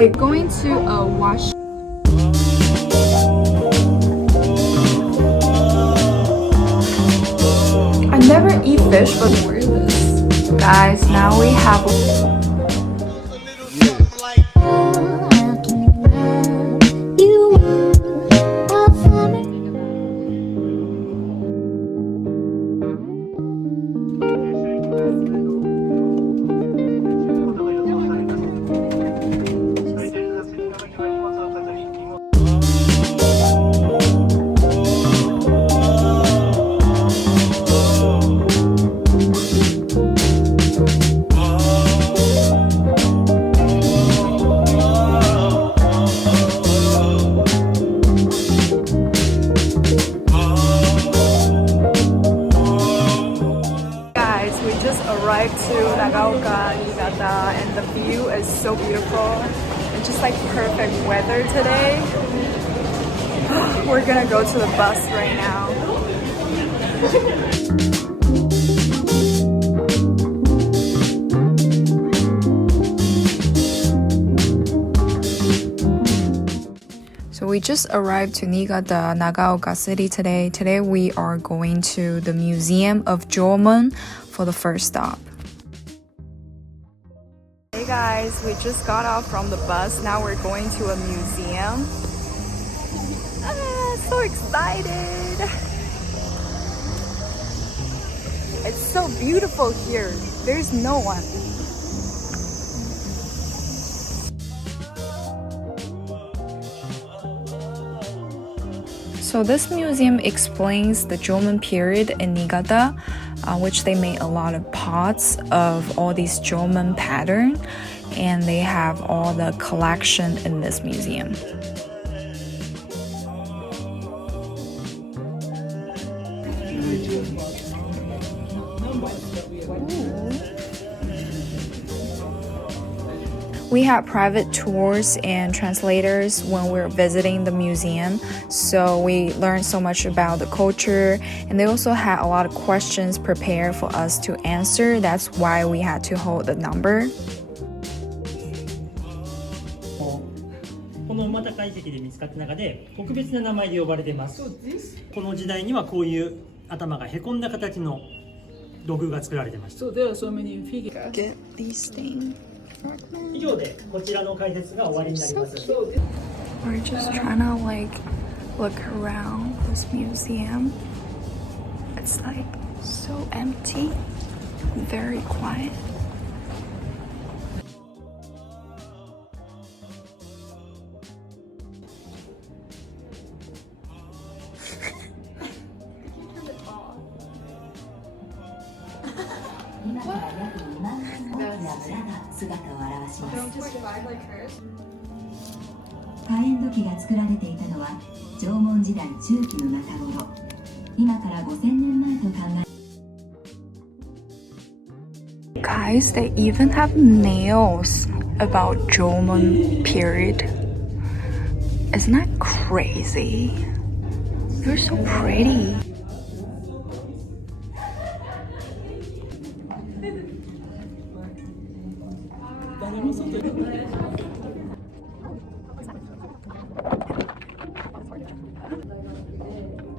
like going to a Washi. I never eat fish, but where is this? Guys, now we have arrived to Niigata, and the view is so beautiful. It's just like perfect weather today. We're gonna go to the bus right now. So we just arrived to Niigata, Nagaoka City today. Today we are going to the Museum of Jomon for the first stop. Hey guys, we just got off from the bus. Now we're going to a museum. So excited! It's so beautiful here. There's no one. So this museum explains the Jomon period in Niigata, which they made a lot of pots of all these Jomon pattern, and they have all the collection in this museum. We had private tours and translators when we were visiting the museum, so we learned so much about the culture, and they also had a lot of questions prepared for us to answer. That's why we had to hold the number. この馬高遺跡で見つかった中で特別な名前で呼ばれています。この時代にはこういう頭がへこんだ形の土偶が作られていました。 So there are so many figures. Get these things. 以上でこちらの解説が終わりになります。 We're just trying to like look around this museum. It's like so empty, very quiet. Don't just survive like hers. 火炎土器が作られていたのは縄文時代中期の中頃、今から5000年前と考え。 Guys, they even have nails about Jomon period. Isn't that crazy? They're so pretty.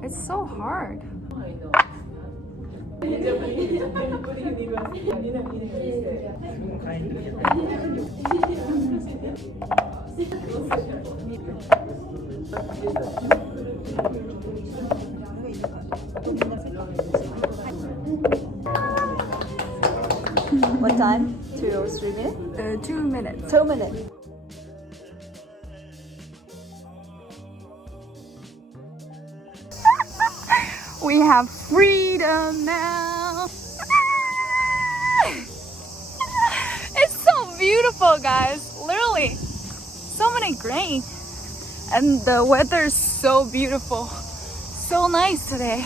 It's so hard. What time? 2 or 3 minutes? 2 minutes. 2 minutes. We have freedom now. It's so beautiful, guys. Literally, so many grain. And the weather is so beautiful. So nice today.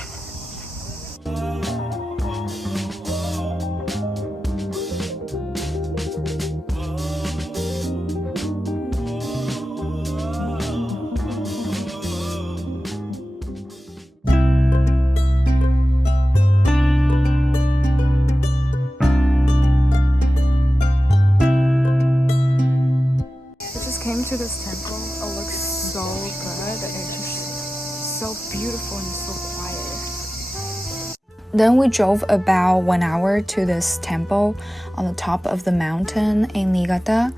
so beautiful and so quiet. Then we drove about 1 hour to this temple on the top of the mountain in Niigata.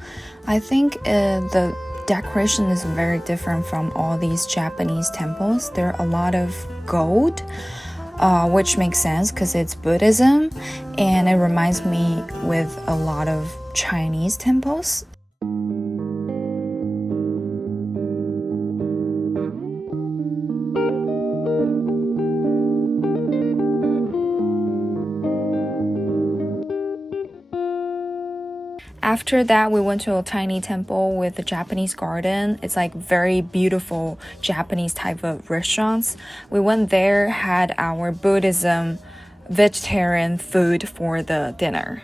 I think the decoration is very different from all these Japanese temples. There are a lot of gold, which makes sense because it's Buddhism, and it reminds me with a lot of Chinese temples. After that, we went to a tiny temple with a Japanese garden. It's like very beautiful Japanese type of restaurants. We went there, had our Buddhism vegetarian food for the dinner.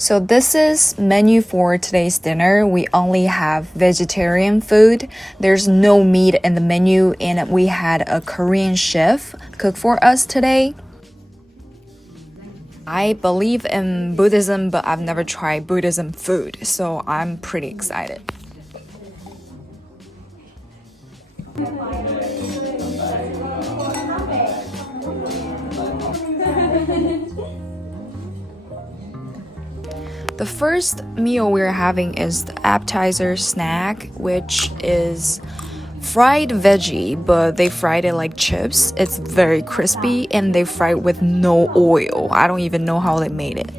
So this is menu for today's dinner. We only have vegetarian food. There's no meat in the menu, and we had a Korean chef cook for us today. I believe in Buddhism, but I've never tried Buddhism food, so I'm pretty excited. The first meal we're having is the appetizer snack, which is fried veggie, but they fried it like chips. It's very crispy and they fried with no oil. I don't even know how they made it.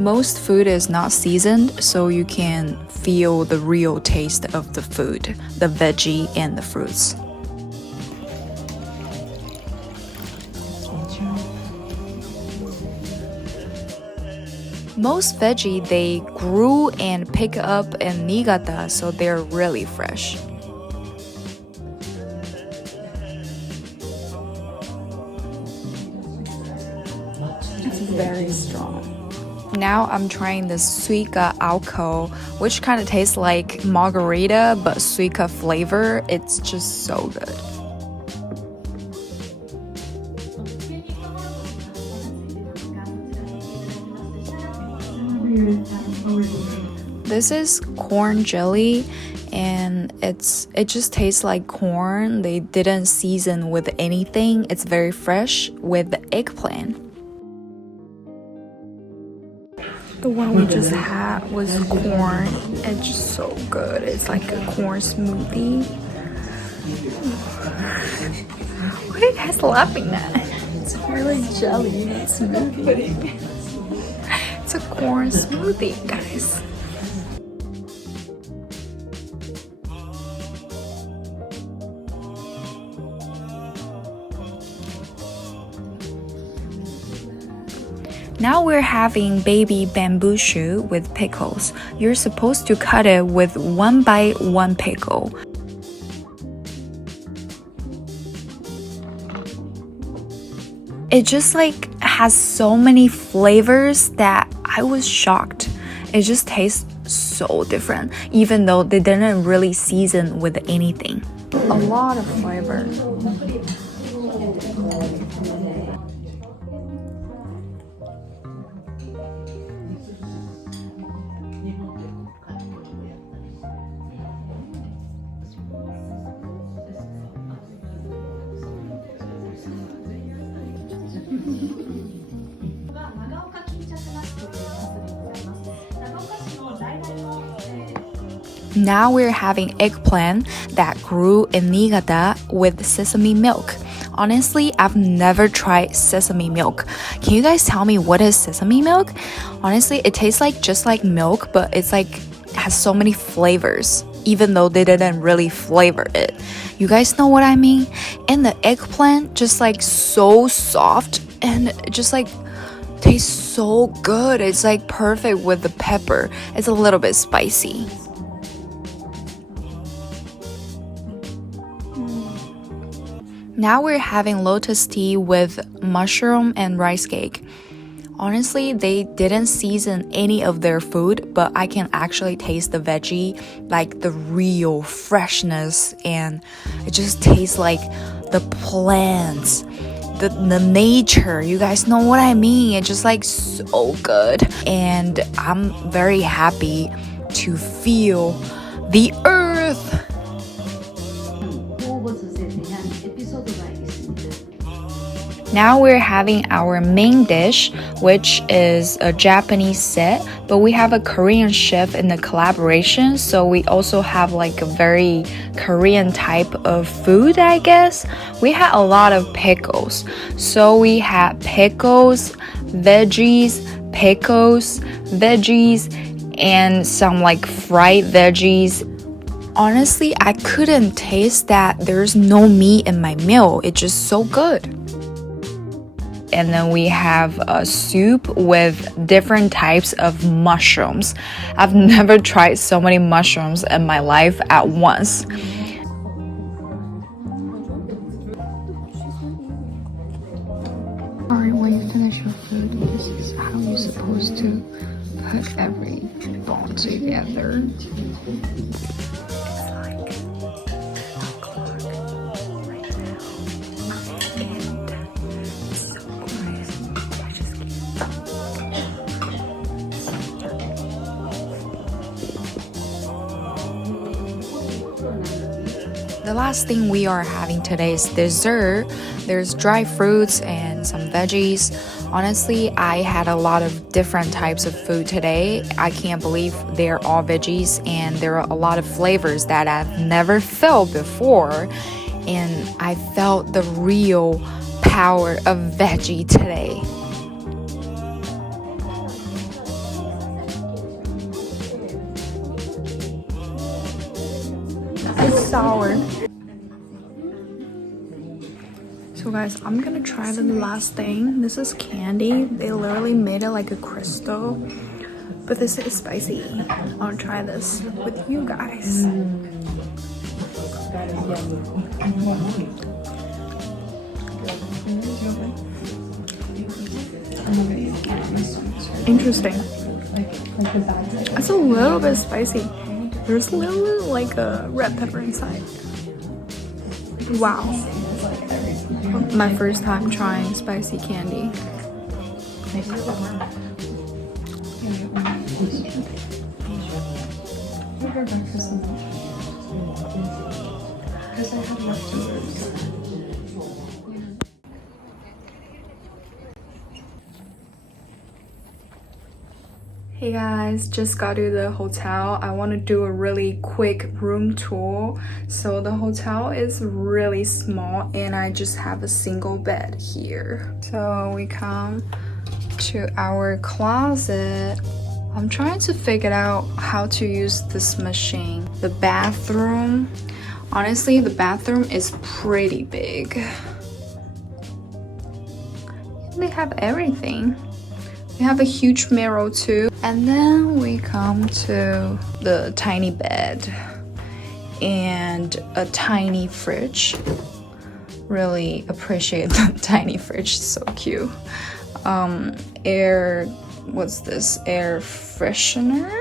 Most food is not seasoned, so you can feel the real taste of the food, the veggie and the fruits. Most veggie they grew and pick up in Niigata, so they're really fresh. It's very strong. Now I'm trying the suika alcohol, which kind of tastes like margarita but suika flavor. It's just so good. This is corn jelly, and it just tastes like corn. They didn't season with anything. It's very fresh with the eggplant. The one we just had was corn. It's just so good. It's like a corn smoothie. What are you guys laughing at? It's really jelly, not smoothie. It's a corn smoothie, guys. Now we're having baby bamboo shoot with pickles. You're supposed to cut it with 1 by 1 pickle. It just like has so many flavors that I was shocked. It just tastes so different, even though they didn't really season with anything. A lot of flavor. Now we're having eggplant that grew in Niigata with sesame milk. Honestly, I've never tried sesame milk. Can you guys tell me what is sesame milk? Honestly, it tastes like just like milk, but it's like has so many flavors, even though they didn't really flavor it. You guys know what I mean? And the eggplant just like so soft and just like tastes so good. It's like perfect with the pepper. It's a little bit spicy. Now we're having lotus tea with mushroom and rice cake. Honestly, they didn't season any of their food, but I can actually taste the veggie, like the real freshness, and it just tastes like the plants, the nature. You guys know what I mean? It's just like so good. And I'm very happy to feel the earth. Now we're having our main dish, which is a Japanese set, but we have a Korean chef in the collaboration, so we also have like a very Korean type of food, I guess. We had a lot of pickles. So we had pickles, veggies, and some like fried veggies. Honestly, I couldn't taste that there's no meat in my meal. It's just so good. And then we have a soup with different types of mushrooms. I've never tried so many mushrooms in my life at once. Alright, when you finish your food, this is how you're supposed to put every bone together. The last thing we are having today is dessert. There's dry fruits and some veggies. Honestly, I had a lot of different types of food today. I can't believe they're all veggies, and there are a lot of flavors that I've never felt before. And I felt the real power of veggie today. It's sour. So guys, I'm gonna try the last thing. This is candy. They literally made it like a crystal, but this is spicy. I'll try this with you guys. Interesting. It's a little bit spicy. There's a little like a red pepper inside. Wow. My first time trying spicy candy. Hey guys, just got to the hotel. I want to do a really quick room tour. So the hotel is really small and I just have a single bed here. So we come to our closet. I'm trying to figure out how to use this machine. The bathroom. Honestly, the bathroom is pretty big. They have everything. We have a huge mirror too. And then we come to the tiny bed and a tiny fridge. Really appreciate the tiny fridge, so cute. What's this? Air freshener.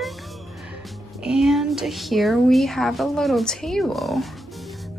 And here we have a little table.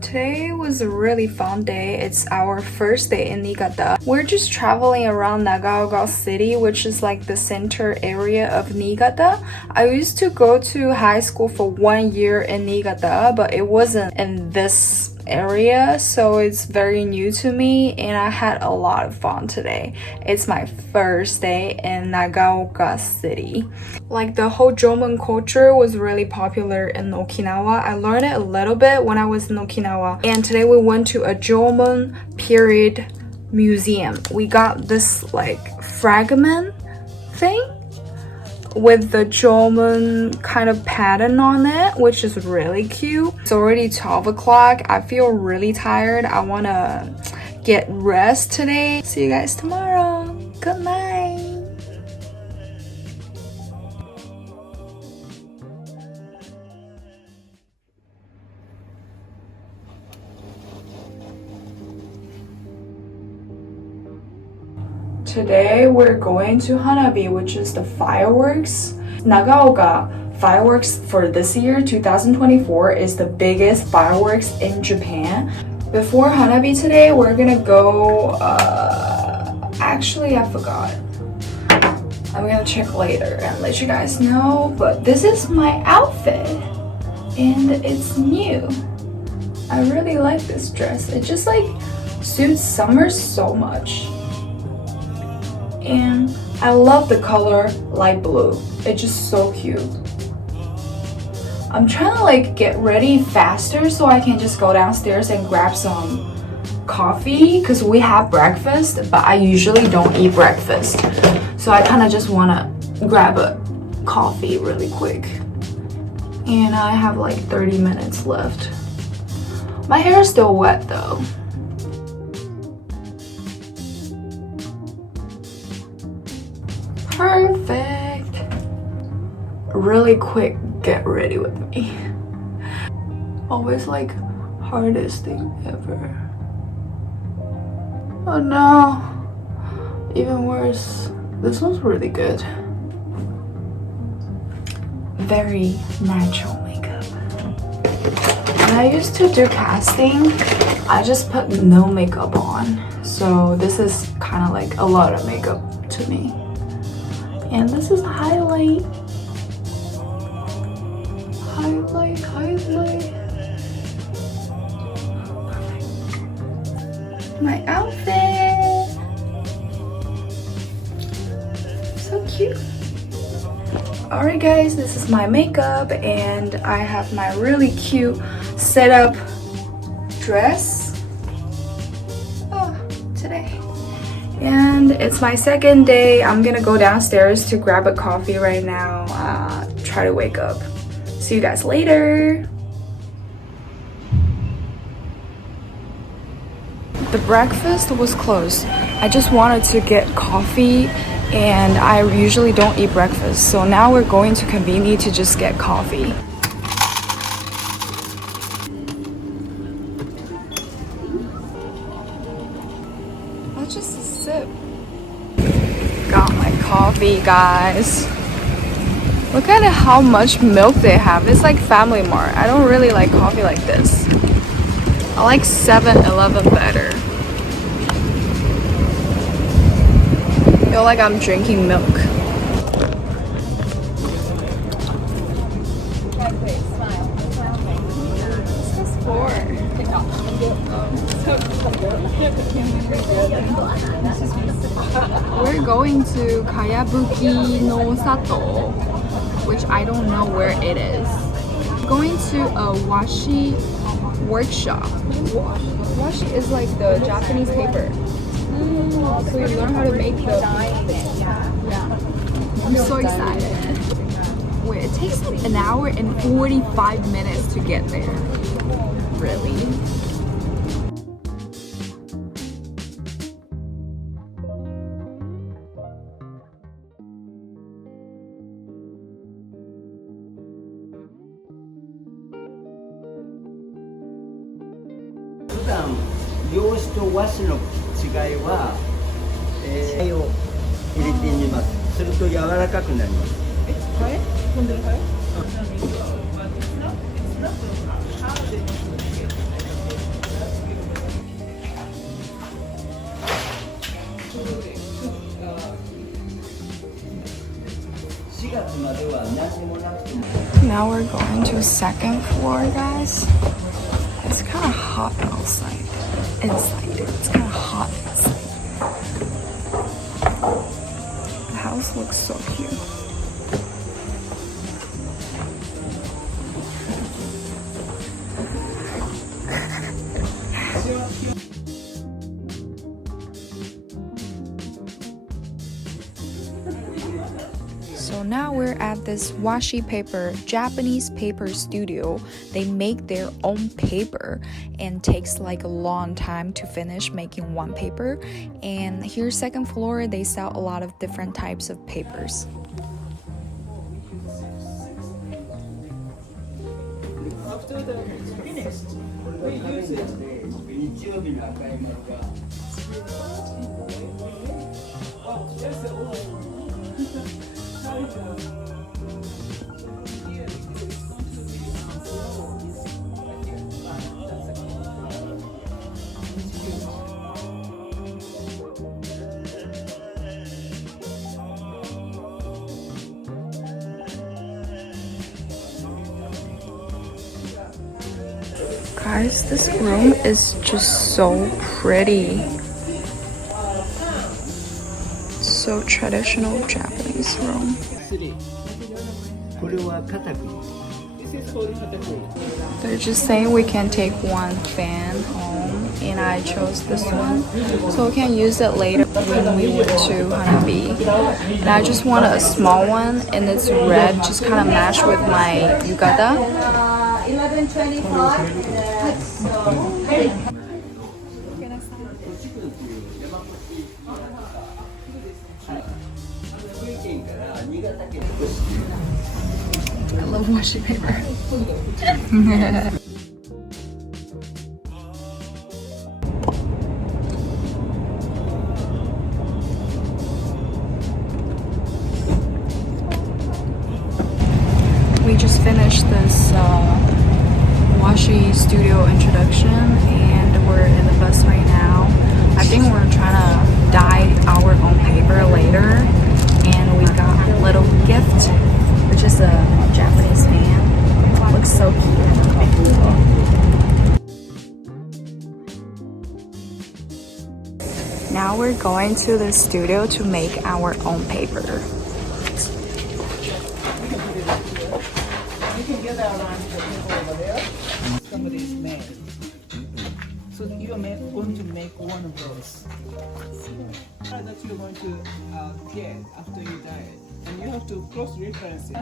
Today was a really fun day. It's our first day in Niigata. We're just traveling around Nagaoka City, which is like the center area of Niigata. I used to go to high school for 1 year in Niigata, but it wasn't in this area, so it's very new to me and I had a lot of fun today. It's my first day in Nagaoka City. Like the whole Jomon culture was really popular in Okinawa. I learned it a little bit when I was in Okinawa, and today we went to a Jomon period museum. We got this like fragment thing with the Jomon kind of pattern on it, which is really cute. It's already 12 o'clock. I feel really tired. I want to get rest today. See you guys tomorrow. Good night. Today we're going to Hanabi, which is the fireworks. Nagaoka fireworks for this year, 2024, is the biggest fireworks in Japan. Before Hanabi today, we're gonna go, actually I forgot. I'm gonna check later and let you guys know, but this is my outfit and it's new. I really like this dress. It just like suits summer so much. And I love the color light blue. It's just so cute. I'm trying to like get ready faster so I can just go downstairs and grab some coffee because we have breakfast, but I usually don't eat breakfast. So I kind of just want to grab a coffee really quick. And I have like 30 minutes left. My hair is still wet though. Perfect. Really quick get ready with me. Always like hardest thing ever. Oh no. Even worse. This one's really good. Very natural makeup. When I used to do casting, I just put no makeup on. So this is kind of like a lot of makeup to me. And this is highlight. Highlight. My outfit. So cute. Alright guys, this is my makeup and I have my really cute setup dress today. And it's my second day. I'm gonna go downstairs to grab a coffee right now. Try to wake up. See you guys later. The breakfast was closed. I just wanted to get coffee and I usually don't eat breakfast. So now we're going to convenience to just get coffee. That's just a sip. Got my coffee, guys. Look at how much milk they have. It's like Family Mart. I don't really like coffee like this. I like 7-Eleven better. I feel like I'm drinking milk. This is for. We're going to Kayabuki no Sato, which I don't know where it is. We're going to a Washi workshop. Washi is like the Japanese paper. So you learn how to make the. Yeah. I'm so excited. Wait, it takes like an hour and 45 minutes to get there. Really?用紙と和紙の違いは、を入れてみます。すると柔らかくなります。4月までは何にもなくても。Now we're going to second floor, guys. It's kind of hot outside. Inside, it's kind of hot inside. The house looks so cute. So now we're at this washi paper, Japanese paper studio. They make their own paper and takes like a long time to finish making one paper. And here, second floor, they sell a lot of different types of papers. After the finished, we use it. Guys, this room is just so pretty. So traditional Japanese room. これは片栗。 They're just saying we can take one fan home, and I chose this one so we can use it later when we went to Hanabi. And I just want a small one, and it's red, just kind of match with my yukata. 福井県から新潟県。 I love washi paper. We just finished this Washi studio introduction, and we're in the bus right now. I think we're trying to dye our own paper later, and we got a little gift, which is a Japanese fan. It looks so cute. Now we're going to the studio to make our own paper. Somebody is made. So you are going to make one of those. That you're going to get after you die, and you have to cross-reference it.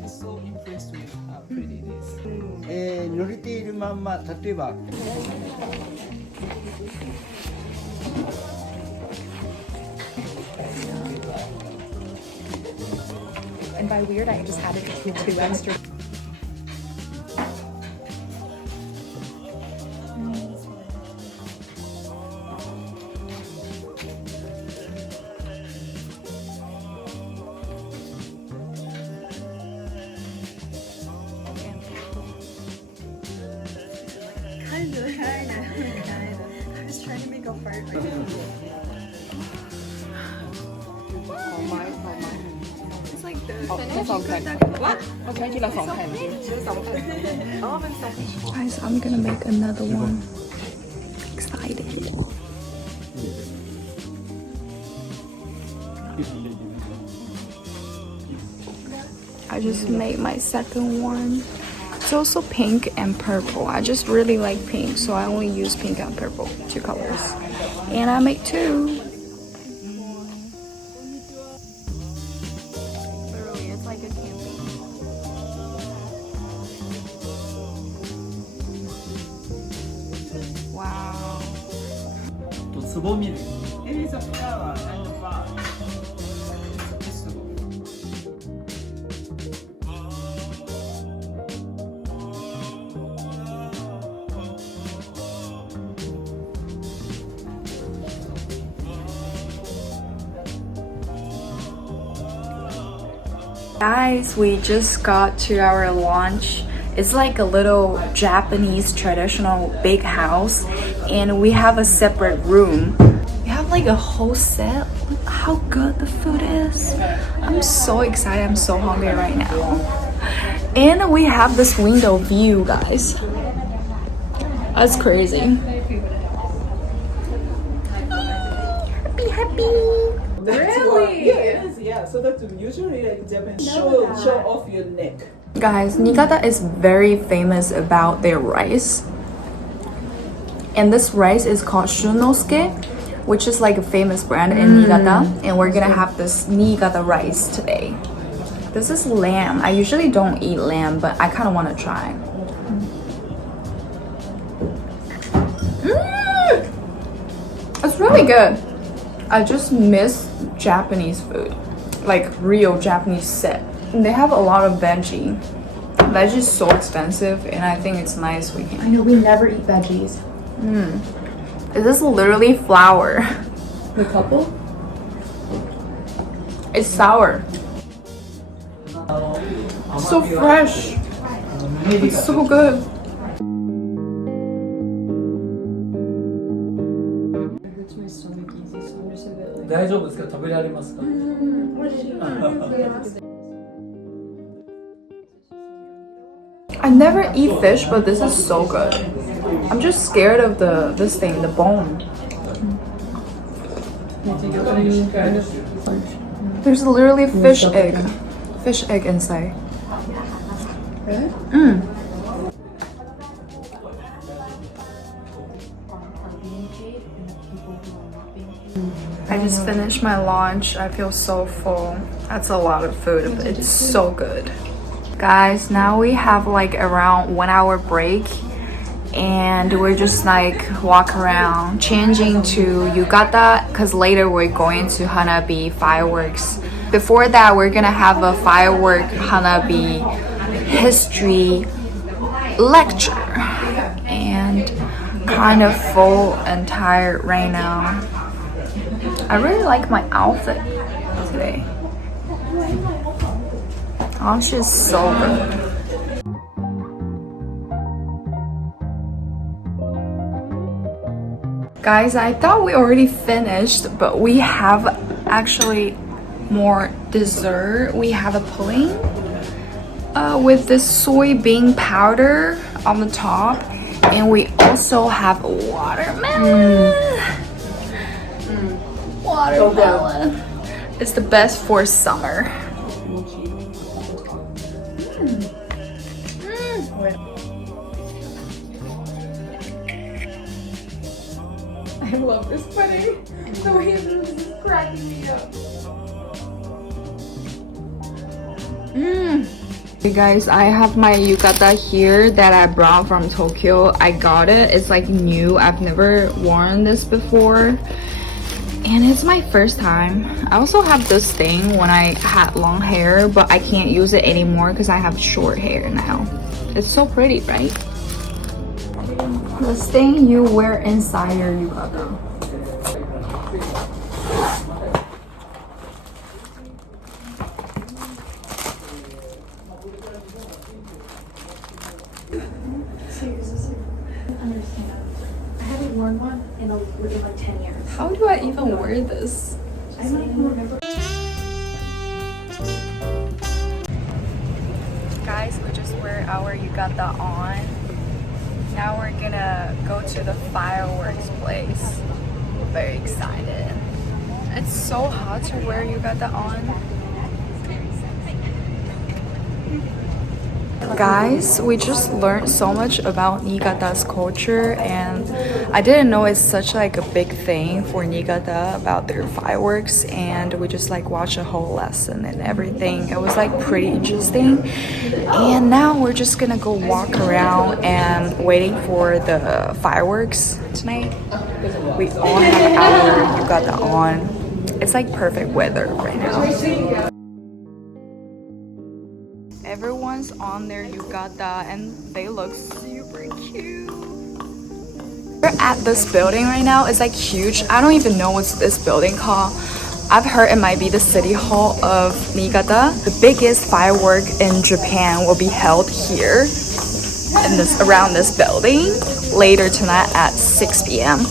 She's so impressed with how pretty it is. 濡れているまんま、例えば。 And by weird, I just had to do 2 extra. I was trying to make a heart. It's like the Guys, I'm gonna make another one. Excited. I just made my second one. It's also pink and purple. I just really like pink, so I only use pink and purple, 2 colors. And I make 2. Literally, it's like a camping. Wow. つぼみ類。 It is a flower and a vase. It's a Guys, we just got to our lunch. It's like a little Japanese traditional big house, and we have a separate room. We have like a whole set. Look how good the food is. I'm so excited. I'm so hungry right now. And we have this window view, guys. That's crazy. Happy. Really? Yeah, it is. Yeah. So that's usually like Japanese show off your neck. Guys, Niigata is very famous about their rice. And this rice is called Shunosuke, which is like a famous brand in Niigata. And we're gonna have this Niigata rice today. This is lamb. I usually don't eat lamb, but I kind of want to try. It's really good. I just miss Japanese food, like real Japanese set. And they have a lot of veggie. Veggie is so expensive, and I think it's nice we can. I know we never eat veggies. This is literally flour. The couple? It's sour. So fresh. It's so good. I never eat fish, but this is so good. I'm just scared of this thing, the bone. There's literally fish egg inside. Really? I just finished my lunch. I feel so full. That's a lot of food, but it's so good. Guys, now we have like around 1 hour break and we're just like walk around changing to Yukata because later we're going to Hanabi fireworks. Before that, we're gonna have a firework Hanabi history lecture and kind of full and tired right now. I really like my outfit today. Oh, she's so good. Guys, I thought we already finished, but we have actually more dessert. We have a pudding with this soybean powder on the top, and we also have a watermelon. Watermelon. It's the best for summer. I love this pudding. The way it is cracking me up. Hey guys, I have my yukata here that I brought from Tokyo. I got it. It's like new. I've never worn this before. And it's my first time. I also have this thing when I had long hair, but I can't use it anymore because I have short hair now. It's so pretty, right? The thing you wear inside your yukata. In like 10 years. How do I even wear this? I don't even remember. Guys, we just wear our yukata on. Now we're gonna go to the fireworks place. Very excited. It's so hot to wear yukata on. Guys, we just learned so much about Niigata's culture, and I didn't know it's such like a big thing for Niigata about their fireworks, and we just like watched a whole lesson and everything. It was like pretty interesting, and now we're just gonna go walk around and waiting for the fireworks tonight. We all have our yukata on. It's like perfect weather right now. Everyone's on their yukata and they look super cute. We're at this building right now. It's like huge. I don't even know what's this building called. I've heard it might be the city hall of Niigata. The biggest firework in Japan will be held here in this around this building later tonight at 6 p.m.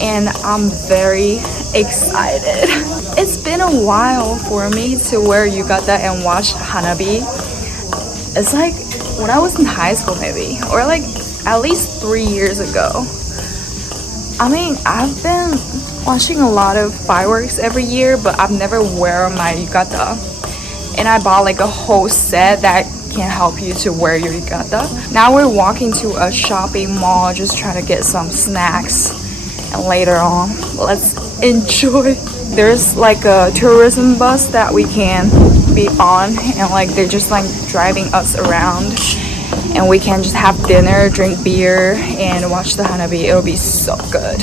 and I'm very excited. It's been a while for me to wear yukata and watch Hanabi. It's like when I was in high school maybe, or like at least 3 years ago. I mean, I've been watching a lot of fireworks every year, but I've never worn my yukata. And I bought like a whole set that can help you to wear your yukata. Now we're walking to a shopping mall, just trying to get some snacks. And later on, let's enjoy. There's like a tourism bus that we can be on, and like they're just like driving us around, and we can just have dinner, drink beer, and watch the Hanabi. It'll be so good.